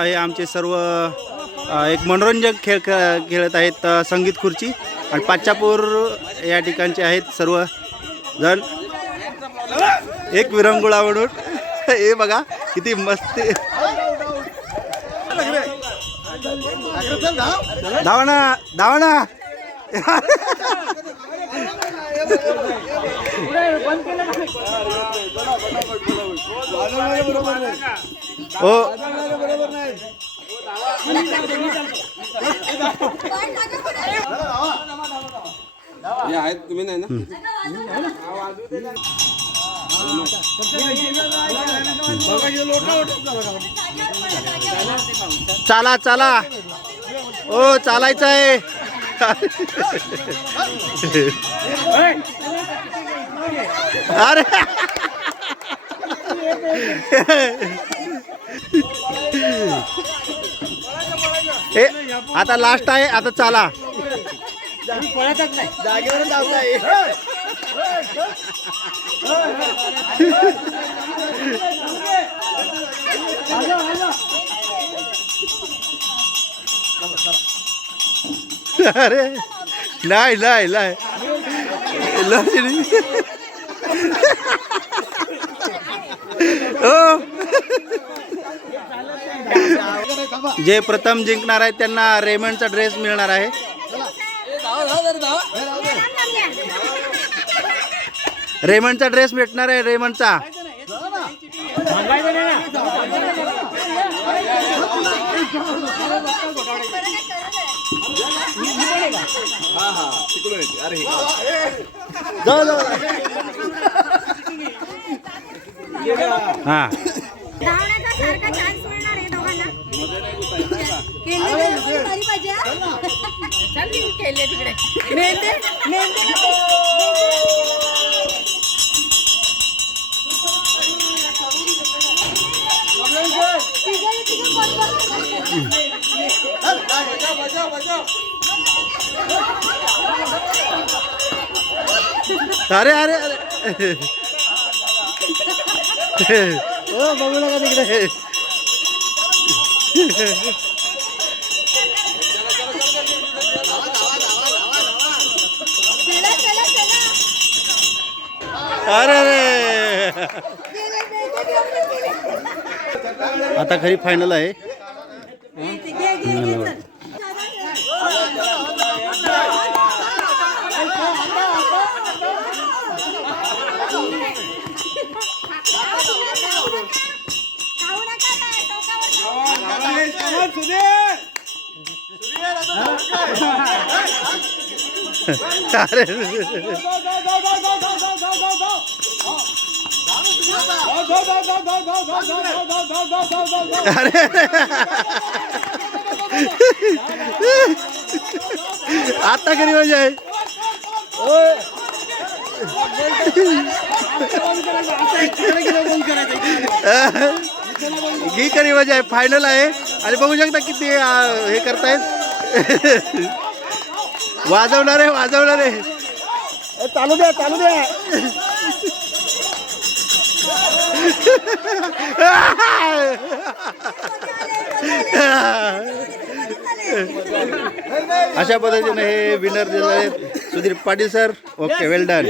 हे आमचे सर्व एक मनोरंजक खेळ खेळत आहेत संगीत खुर्ची. आणि पाचापूर या ठिकाणचे आहेत सर्व जण. एक विरंगुळा म्हणून. हे बघा किती मस्त. धावणा धावणा. हो. हे आहेत तुम्ही नाही ना? चला चला. ओ चालायचं आहे. अरे. ए आता लास्ट आहे आता चाला. अरे नाही नाही नाही. लक्ष्मी हो जे प्रथम जिंकणार आहेत त्यांना रेमंडचा ड्रेस मिळणार आहे. रेमंडचा ड्रेस भेटणार आहे रेमंडचा. हा. अरे अरे अरे. ओ बघू नका तिकडे. चला अरे गेले. आता खरी फायनल आहे. अरे. अरे. आता कधी मजा आहे? ही कधी मजा आहे? फायनल आहे. आणि बघू शकता किती हे करतायत. वाजवणार आहे वाजवणार. आहे चालू द्या चालू द्या. अशा पद्धतीने हे विनर दिले Sudhir Patil sir okay well done